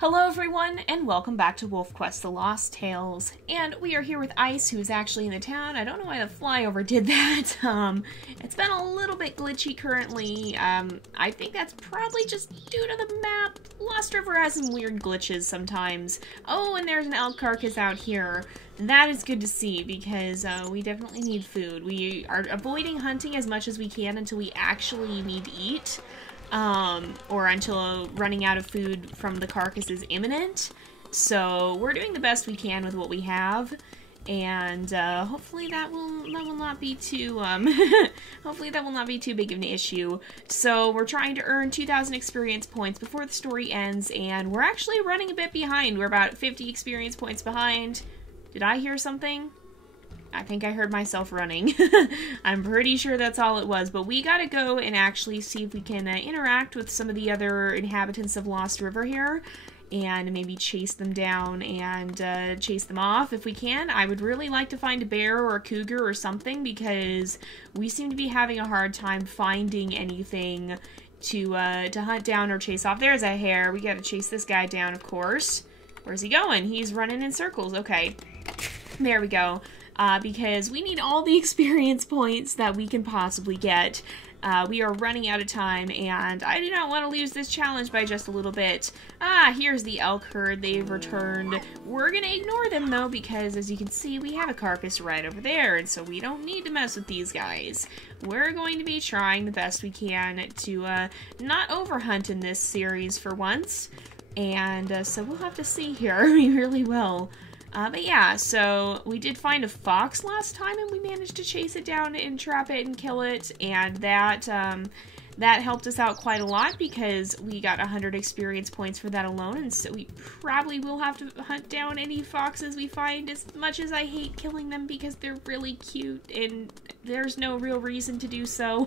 Hello everyone, and welcome back to WolfQuest The Lost Tales. And we are here with Ice, who's actually in the town. I don't know why the flyover did that. It's been a little bit glitchy currently. I think that's probably just due to the map. Lost River has some weird glitches sometimes. Oh, and there's an elk carcass out here. That is good to see, because we definitely need food. We are avoiding hunting as much as we can until we actually need to eat. Or until running out of food from the carcass is imminent. So we're doing the best we can with what we have, and hopefully that will not be too hopefully that will not be too big of an issue. So we're trying to earn 2,000 experience points before the story ends, and we're actually running a bit behind. We're about 50 experience points behind. Did I hear something? I think I heard myself running. I'm pretty sure that's all it was, but we gotta go and actually see if we can interact with some of the other inhabitants of Lost River here, and maybe chase them down and chase them off if we can. I would really like to find a bear or a cougar or something, because we seem to be having a hard time finding anything to hunt down or chase off. There's a hare. We gotta chase this guy down, of course. Where's he going? He's running in circles. Okay. There we go. Because we need all the experience points that we can possibly get. We are running out of time, and I do not want to lose this challenge by just a little bit. Here's the elk herd. They've returned. We're gonna ignore them, though, because as you can see, we have a carcass right over there, and so we don't need to mess with these guys. We're going to be trying the best we can to not overhunt in this series for once, and so we'll have to see here. We really will. But yeah, so we did find a fox last time, and we managed to chase it down and trap it and kill it, and that helped us out quite a lot, because we got 100 experience points for that alone, and so we probably will have to hunt down any foxes we find, as much as I hate killing them because they're really cute and there's no real reason to do so.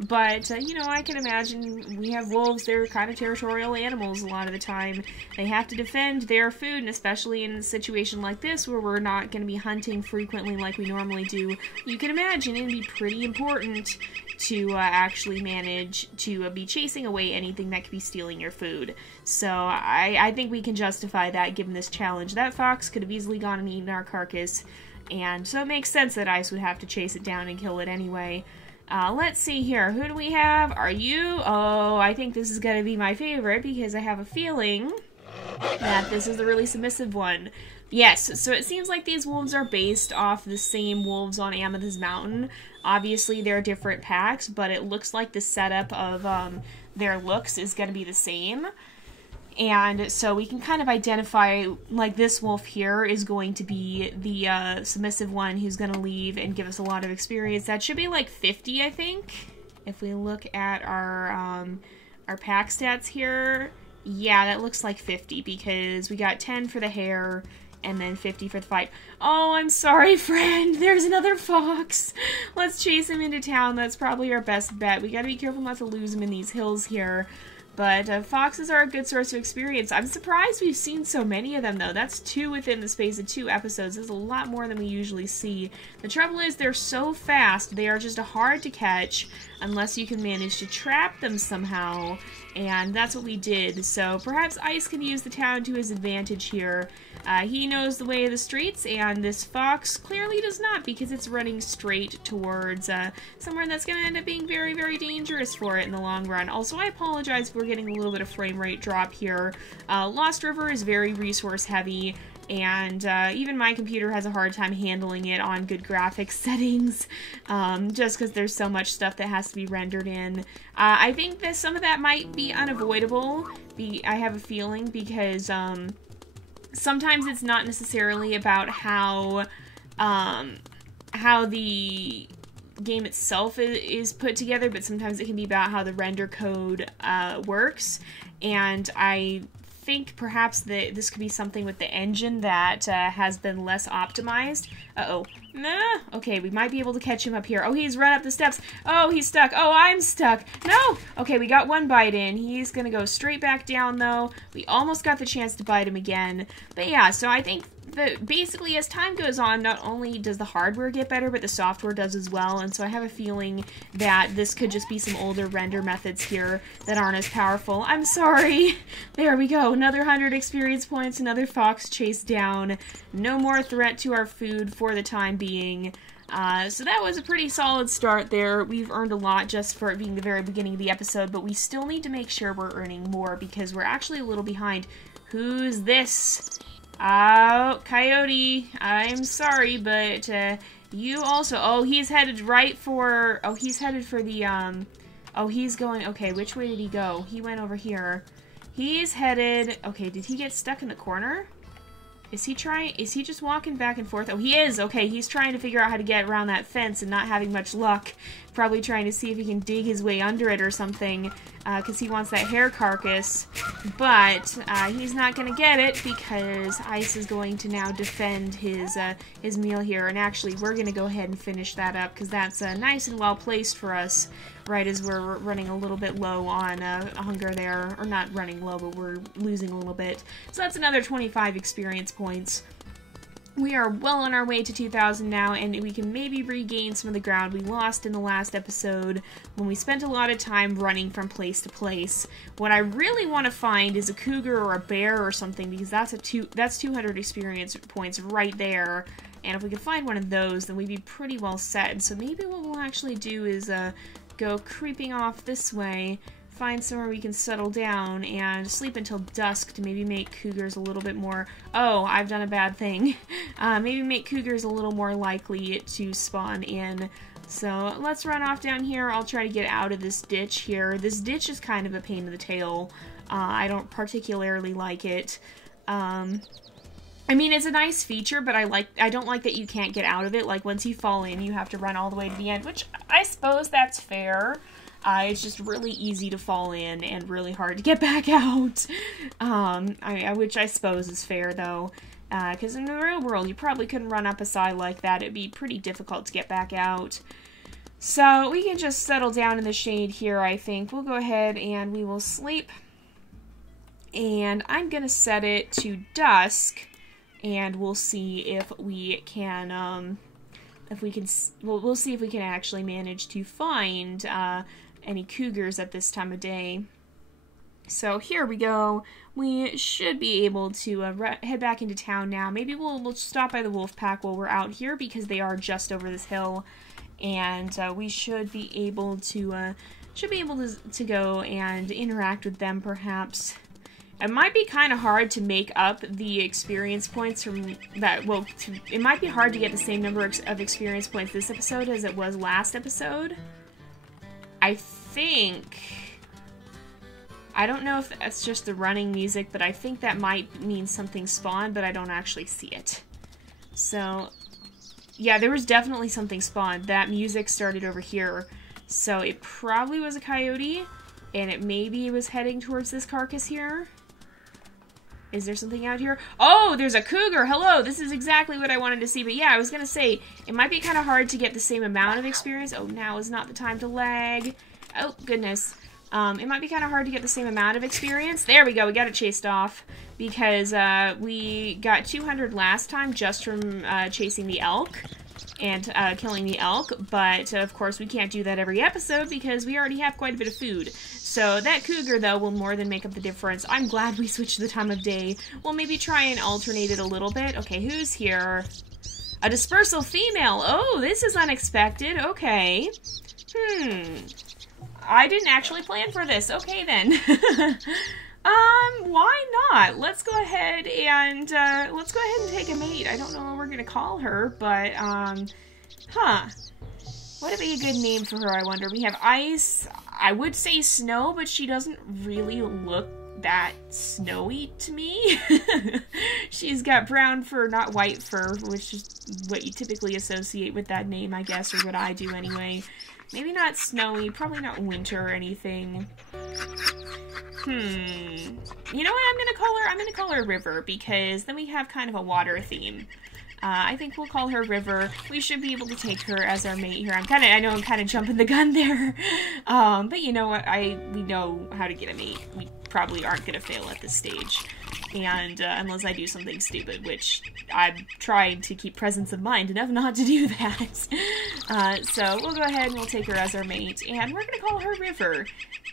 But, you know, I can imagine we have wolves. They're kind of territorial animals a lot of the time. They have to defend their food, and especially in a situation like this where we're not going to be hunting frequently like we normally do, you can imagine it'd be pretty important to actually manage to be chasing away anything that could be stealing your food. So I think we can justify that given this challenge. That fox could have easily gone and eaten our carcass, and so it makes sense that Ice would have to chase it down and kill it anyway. Let's see here. Who do we have? Are you? Oh, I think this is going to be my favorite, because I have a feeling that this is the really submissive one. Yes, so it seems like these wolves are based off the same wolves on Amethyst Mountain. Obviously, they're different packs, but it looks like the setup of their looks is going to be the same. And so we can kind of identify, like, this wolf here is going to be the submissive one who's going to leave and give us a lot of experience. That should be like 50, I think. If we look at our pack stats here, yeah, that looks like 50, because we got 10 for the hare and then 50 for the fight. Oh, I'm sorry, friend. There's another fox. Let's chase him into town. That's probably our best bet. We gotta be careful not to lose him in these hills here. But foxes are a good source of experience. I'm surprised we've seen so many of them, though. That's 2 within the space of 2 episodes. There's a lot more than we usually see. The trouble is they're so fast, they are just hard to catch unless you can manage to trap them somehow. And that's what we did. So perhaps Ice can use the town to his advantage here. He knows the way of the streets, and this fox clearly does not, because it's running straight towards somewhere that's going to end up being very, very dangerous for it in the long run. Also, I apologize if we're getting a little bit of frame rate drop here. Lost River is very resource heavy, and even my computer has a hard time handling it on good graphics settings, just because there's so much stuff that has to be rendered in. I think that some of that might be unavoidable, I have a feeling, because sometimes it's not necessarily about how the game itself is put together, but sometimes it can be about how the render code works, and I think perhaps this could be something with the engine that has been less optimized. Uh-oh. Nah. Okay, we might be able to catch him up here. Oh, he's run up the steps. Oh, he's stuck. Oh, I'm stuck. No! Okay, we got one bite in. He's gonna go straight back down, though. We almost got the chance to bite him again. But yeah, so I think that basically as time goes on, not only does the hardware get better, but the software does as well. And so I have a feeling that this could just be some older render methods here that aren't as powerful. I'm sorry. There we go. Another 100 experience points, another fox chased down. No more threat to our food for the time being. So that was a pretty solid start there. We've earned a lot just for it being the very beginning of the episode, but we still need to make sure we're earning more because we're actually a little behind. Who's this? Oh, Coyote, I'm sorry, but you also... Oh, he's headed right for... Oh, he's headed for the, Oh, he's going... Okay, which way did he go? He went over here. He's headed... Okay, did he get stuck in the corner? Is he trying... Is he just walking back and forth? Oh, he is! Okay, he's trying to figure out how to get around that fence and not having much luck. Probably trying to see if he can dig his way under it or something, because he wants that hair carcass. But he's not going to get it because Ice is going to now defend his meal here. And actually, we're going to go ahead and finish that up because that's nice and well placed for us, right as we're running a little bit low on hunger there. Or not running low, but we're losing a little bit. So that's another 25 experience points. We are well on our way to 2,000 now, and we can maybe regain some of the ground we lost in the last episode when we spent a lot of time running from place to place. What I really want to find is a cougar or a bear or something, because that's 200 experience points right there. And if we could find one of those, then we'd be pretty well set. And so maybe what we'll actually do is go creeping off this way, find somewhere we can settle down and sleep until dusk to maybe make cougars a little bit more... Oh, I've done a bad thing. Maybe make cougars a little more likely to spawn in. So let's run off down here. I'll try to get out of this ditch here. This ditch is kind of a pain in the tail. I don't particularly like it. I mean, it's a nice feature, but I don't like that you can't get out of it. Like, once you fall in, you have to run all the way to the end, which I suppose that's fair. It's just really easy to fall in and really hard to get back out. Which I suppose is fair, though. Because in the real world, you probably couldn't run up a side like that. It'd be pretty difficult to get back out. So we can just settle down in the shade here, I think. We'll go ahead and we will sleep. And I'm going to set it to dusk. And we'll see if we can, we'll see if we can actually manage to find any cougars at this time of day. So here we go. We should be able to head back into town now. Maybe we'll stop by the wolf pack while we're out here because they are just over this hill, and we should be able to go and interact with them perhaps. It might be kind of hard to make up the experience points from that. Well, it might be hard to get the same number of experience points this episode as it was last episode. I think... I don't know if that's just the running music, but I think that might mean something spawned, but I don't actually see it. So, yeah, there was definitely something spawned. That music started over here. So it probably was a coyote, and it maybe was heading towards this carcass here. Is there something out here? Oh, there's a cougar! Hello! This is exactly what I wanted to see. But yeah, I was gonna say, it might be kind of hard to get the same amount of experience. Oh, now is not the time to lag. Oh, goodness. It might be kind of hard to get the same amount of experience. There we go, we got it chased off. Because we got 200 last time just from chasing the elk and killing the elk. But, of course, we can't do that every episode because we already have quite a bit of food. So that cougar, though, will more than make up the difference. I'm glad we switched the time of day. We'll maybe try and alternate it a little bit. Okay, who's here? A dispersal female. Oh, this is unexpected. Okay. I didn't actually plan for this. Okay, then. Why not? Let's go ahead and take a mate. I don't know what we're gonna call her, but, what would be a good name for her, I wonder? We have Ice. I would say Snow, but she doesn't really look that snowy to me. She's got brown fur, not white fur, which is what you typically associate with that name, I guess, or what I do anyway. Maybe not snowy, probably not winter or anything. You know what I'm gonna call her? I'm gonna call her River, because then we have kind of a water theme. I think we'll call her River. We should be able to take her as our mate here. I know I'm kind of jumping the gun there. But you know what? We know how to get a mate. We probably aren't going to fail at this stage. And unless I do something stupid, which I'm trying to keep presence of mind enough not to do that. So we'll go ahead and we'll take her as our mate. And we're going to call her River.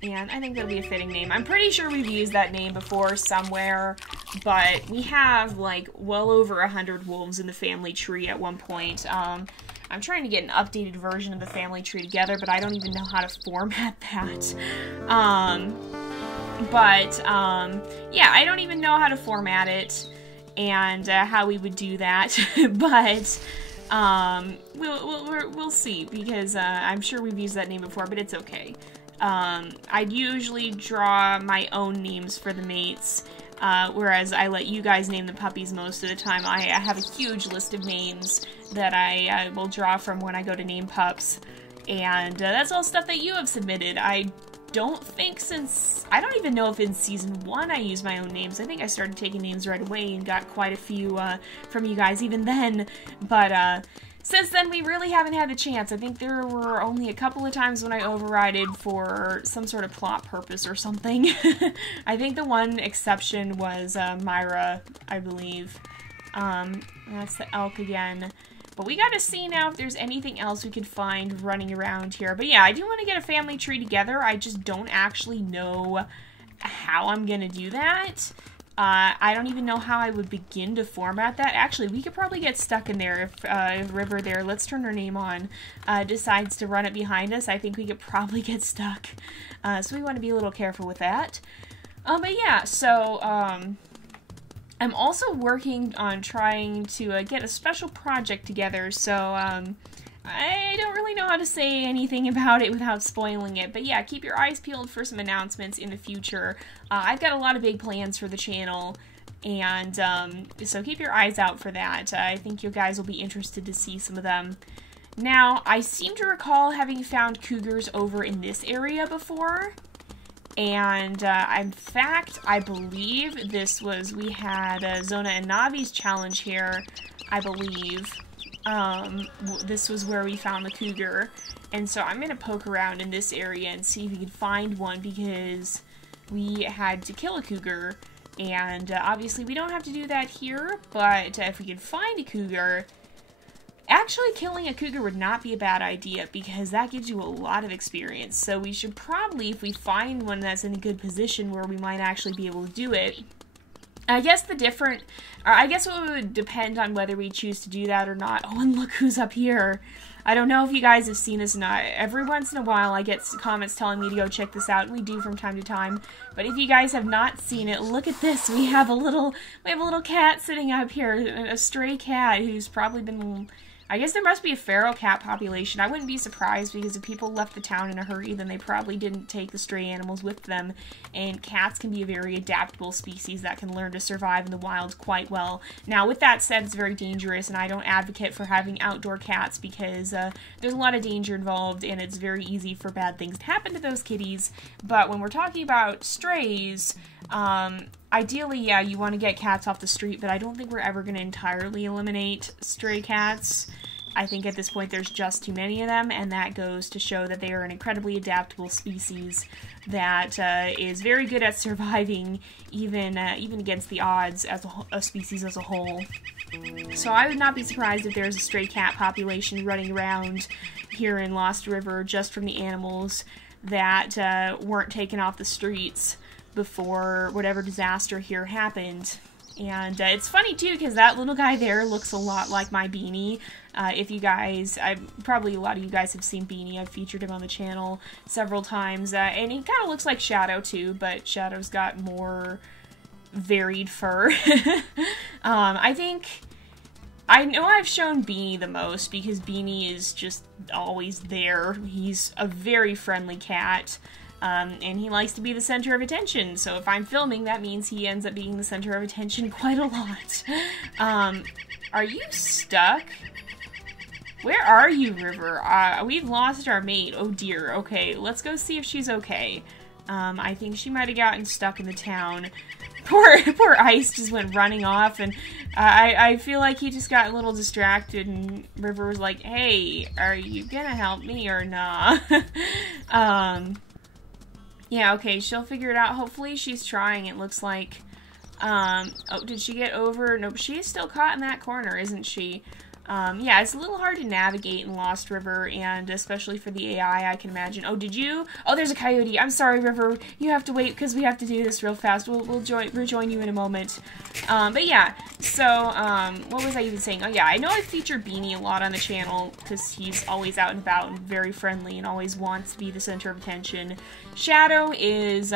And I think that'll be a fitting name. I'm pretty sure we've used that name before somewhere, but we have, like, well over 100 wolves in the family tree at one point. I'm trying to get an updated version of the family tree together, but I don't even know how to format that. Yeah, I don't even know how to format it and how we would do that, but we'll see, because I'm sure we've used that name before, but it's okay. I'd usually draw my own names for the mates, whereas I let you guys name the puppies most of the time. I have a huge list of names that I will draw from when I go to name pups, and that's all stuff that you have submitted. I don't even know if in Season 1 I used my own names. I think I started taking names right away and got quite a few from you guys even then, but since then, we really haven't had the chance. I think there were only a couple of times when I overrided for some sort of plot purpose or something. I think the one exception was Myra, I believe. That's the elk again. But we gotta see now if there's anything else we could find running around here. But yeah, I do want to get a family tree together. I just don't actually know how I'm gonna do that. I don't even know how I would begin to format that. Actually, we could probably get stuck in there if River there, let's turn her name on, decides to run it behind us. I think we could probably get stuck. So we want to be a little careful with that. But yeah, so I'm also working on trying to get a special project together, so I don't really know how to say anything about it without spoiling it, but yeah, keep your eyes peeled for some announcements in the future. I've got a lot of big plans for the channel, and so keep your eyes out for that. I think you guys will be interested to see some of them. Now, I seem to recall having found cougars over in this area before, and in fact, I believe we had Zona and Navi's challenge here, I believe. This was where we found the cougar, and so I'm gonna poke around in this area and see if we can find one, because we had to kill a cougar, and obviously we don't have to do that here, but if we can find a cougar, actually killing a cougar would not be a bad idea, because that gives you a lot of experience. So we should probably, if we find one that's in a good position where we might actually be able to do it, I guess it would depend on whether we choose to do that or not. Oh, and look who's up here. I don't know if you guys have seen this or not. Every once in a while I get comments telling me to go check this out, and we do from time to time. But if you guys have not seen it, look at this. We have a little cat sitting up here, a stray cat who's probably been, I guess there must be a feral cat population. I wouldn't be surprised, because if people left the town in a hurry, then they probably didn't take the stray animals with them. And cats can be a very adaptable species that can learn to survive in the wild quite well. Now, with that said, it's very dangerous, and I don't advocate for having outdoor cats, because there's a lot of danger involved, and it's very easy for bad things to happen to those kitties. But when we're talking about strays, ideally, yeah, you want to get cats off the street, but I don't think we're ever going to entirely eliminate stray cats. I think at this point there's just too many of them, and that goes to show that they are an incredibly adaptable species that is very good at surviving even against the odds as a species as a whole. So I would not be surprised if there's a stray cat population running around here in Lost River just from the animals that weren't taken off the streets before whatever disaster here happened. And it's funny too, because that little guy there looks a lot like my Beanie. If you guys, probably a lot of you guys have seen Beanie. I've featured him on the channel several times, and he kind of looks like Shadow too, but Shadow's got more varied fur. I know I've shown Beanie the most, because Beanie is just always there. He's a very friendly cat. And he likes to be the center of attention, so if I'm filming, that means he ends up being the center of attention quite a lot. Are you stuck? Where are you, River? We've lost our mate. Oh dear. Okay, let's go see if she's okay. I think she might have gotten stuck in the town. Poor Ice just went running off, and I feel like he just got a little distracted, and River was like, hey, are you gonna help me or nah? Yeah, okay, she'll figure it out. Hopefully she's trying, it looks like. Oh, did she get over? Nope, she is still caught in that corner, isn't she? Yeah, it's a little hard to navigate in Lost River, and especially for the AI, I can imagine. Oh, did you? Oh, there's a coyote. I'm sorry, River. You have to wait, because we have to do this real fast. We'll rejoin you in a moment. But yeah, so, what was I even saying? Oh, yeah, I know I featured Beanie a lot on the channel, because he's always out and about and very friendly and always wants to be the center of attention. Shadow is,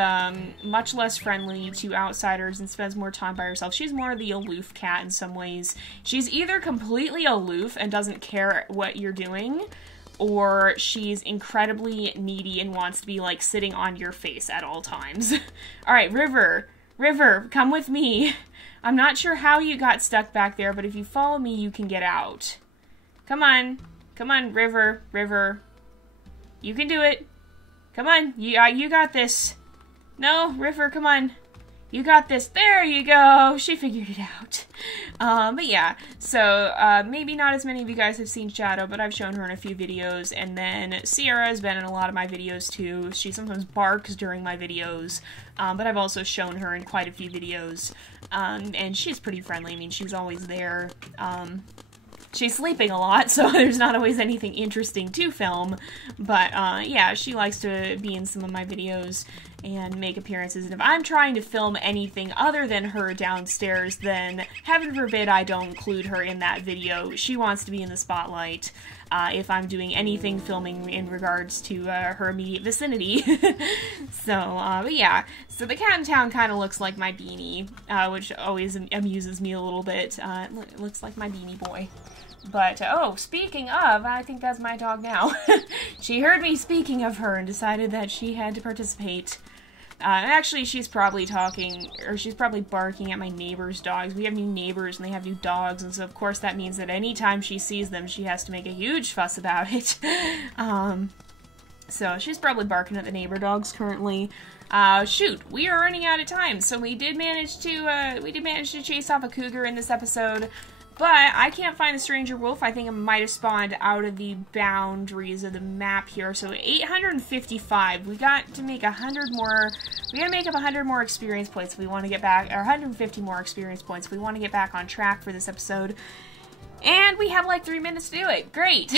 much less friendly to outsiders and spends more time by herself. She's more the aloof cat in some ways. She's either completely aloof and doesn't care what you're doing, or she's incredibly needy and wants to be, like, sitting on your face at all times. Alright, River, come with me. I'm not sure how you got stuck back there, but if you follow me, you can get out. Come on, River. You can do it. Come on, you got this. No, River, come on. You got this. There you go. She figured it out. But yeah, so maybe not as many of you guys have seen Shadow, but I've shown her in a few videos. And then Sierra has been in a lot of my videos too. She sometimes barks during my videos, but I've also shown her in quite a few videos. And she's pretty friendly. I mean, she's always there. She's sleeping a lot, so there's not always anything interesting to film, but yeah, she likes to be in some of my videos and make appearances, and if I'm trying to film anything other than her downstairs, then heaven forbid I don't include her in that video. She wants to be in the spotlight if I'm doing anything filming in regards to her immediate vicinity. So, but yeah, so the cat in town kind of looks like my Beanie, which always amuses me a little bit. It looks like my Beanie Boy. But, oh, speaking of, I think that's my dog now. She heard me speaking of her and decided that she had to participate. Actually, she's probably she's probably barking at my neighbor's dogs. We have new neighbors and they have new dogs, and so of course that means that anytime she sees them, she has to make a huge fuss about it. So she's probably barking at the neighbor dogs currently. Shoot, we are running out of time, so we did manage to chase off a cougar in this episode. But I can't find the stranger wolf. I think it might have spawned out of the boundaries of the map here. So 855. We got to make 100 more. We gotta make up 100 more experience points if we want to get back, or 150 more experience points if we want to get back on track for this episode. And we have like 3 minutes to do it. Great.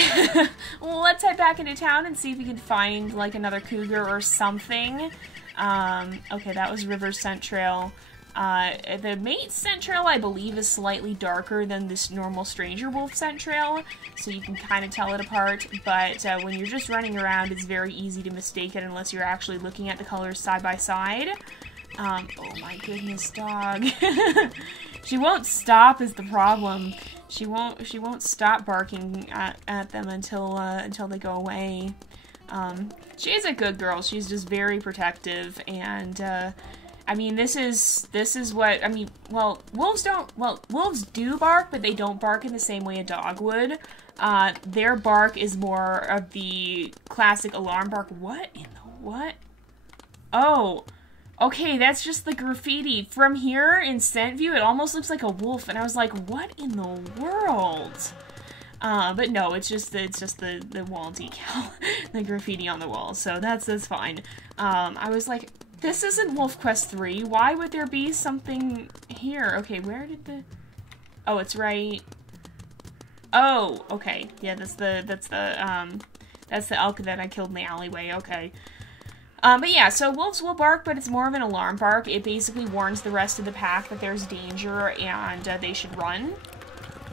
Well, let's head back into town and see if we can find like another cougar or something. Okay, that was River Scent Trail. The mate scent trail, I believe, is slightly darker than this normal stranger wolf scent trail, so you can kind of tell it apart, but when you're just running around, it's very easy to mistake it unless you're actually looking at the colors side by side. Oh my goodness, dog. She won't stop is the problem. She won't stop barking at them until they go away. She's a good girl. She's just very protective, and I mean, this is what, I mean, well, wolves do bark, but they don't bark in the same way a dog would. Their bark is more of the classic alarm bark. What in the what? Oh, okay, that's just the graffiti. From here in scent view, it almost looks like a wolf, and I was like, what in the world? But no, it's just the wall decal, the graffiti on the wall, so that's fine. I was like, this isn't WolfQuest 3. Why would there be something here? Okay, where did the... Oh, it's right... Oh, okay. Yeah, that's the elk that I killed in the alleyway. Okay. But yeah, so wolves will bark, but it's more of an alarm bark. It basically warns the rest of the pack that there's danger and they should run.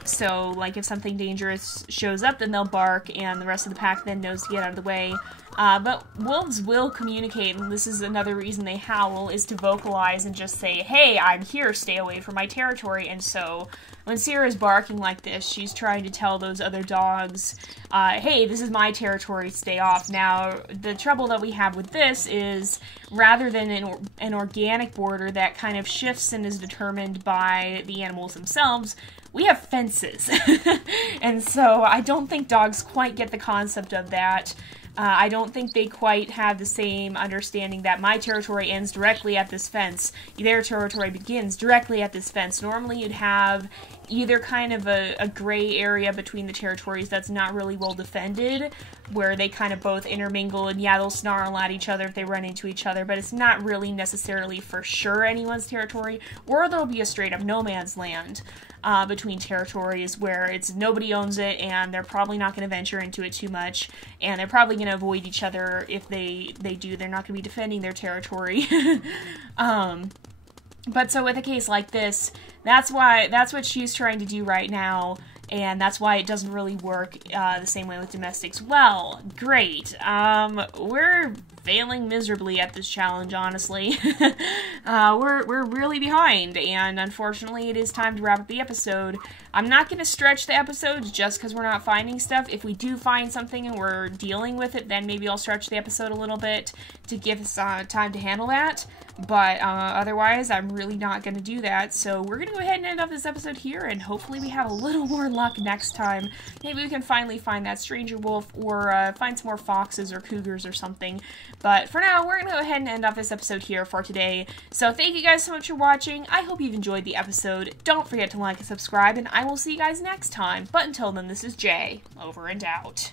So, like, if something dangerous shows up, then they'll bark, and the rest of the pack then knows to get out of the way. But wolves will communicate, and this is another reason they howl, is to vocalize and just say, hey, I'm here, stay away from my territory. And so, when Sierra's barking like this, she's trying to tell those other dogs, hey, this is my territory, stay off. Now, the trouble that we have with this is, rather than an organic border that kind of shifts and is determined by the animals themselves, we have fences. And so I don't think dogs quite get the concept of that. I don't think they quite have the same understanding that my territory ends directly at this fence. Their territory begins directly at this fence. Normally you'd have either kind of a gray area between the territories that's not really well defended, where they kind of both intermingle, and yeah, they'll snarl at each other if they run into each other, but it's not really necessarily for sure anyone's territory, or there'll be a straight up no man's land between territories where it's nobody owns it, and they're probably not going to venture into it too much, and they're probably going to avoid each other. If they do, they're not going to be defending their territory. But so with a case like this, that's what she's trying to do right now, and that's why it doesn't really work the same way with domestics. Well, great. We're failing miserably at this challenge, honestly. We're really behind, and unfortunately it is time to wrap up the episode. I'm not going to stretch the episodes just because we're not finding stuff. If we do find something and we're dealing with it, then maybe I'll stretch the episode a little bit to give us time to handle that. But otherwise, I'm really not going to do that. So we're going to go ahead and end off this episode here, and hopefully we have a little more luck next time. Maybe we can finally find that stranger wolf, or find some more foxes or cougars or something. But for now, we're going to go ahead and end off this episode here for today. So thank you guys so much for watching. I hope you've enjoyed the episode. Don't forget to like and subscribe, and I will see you guys next time. But until then, this is Jay, over and out.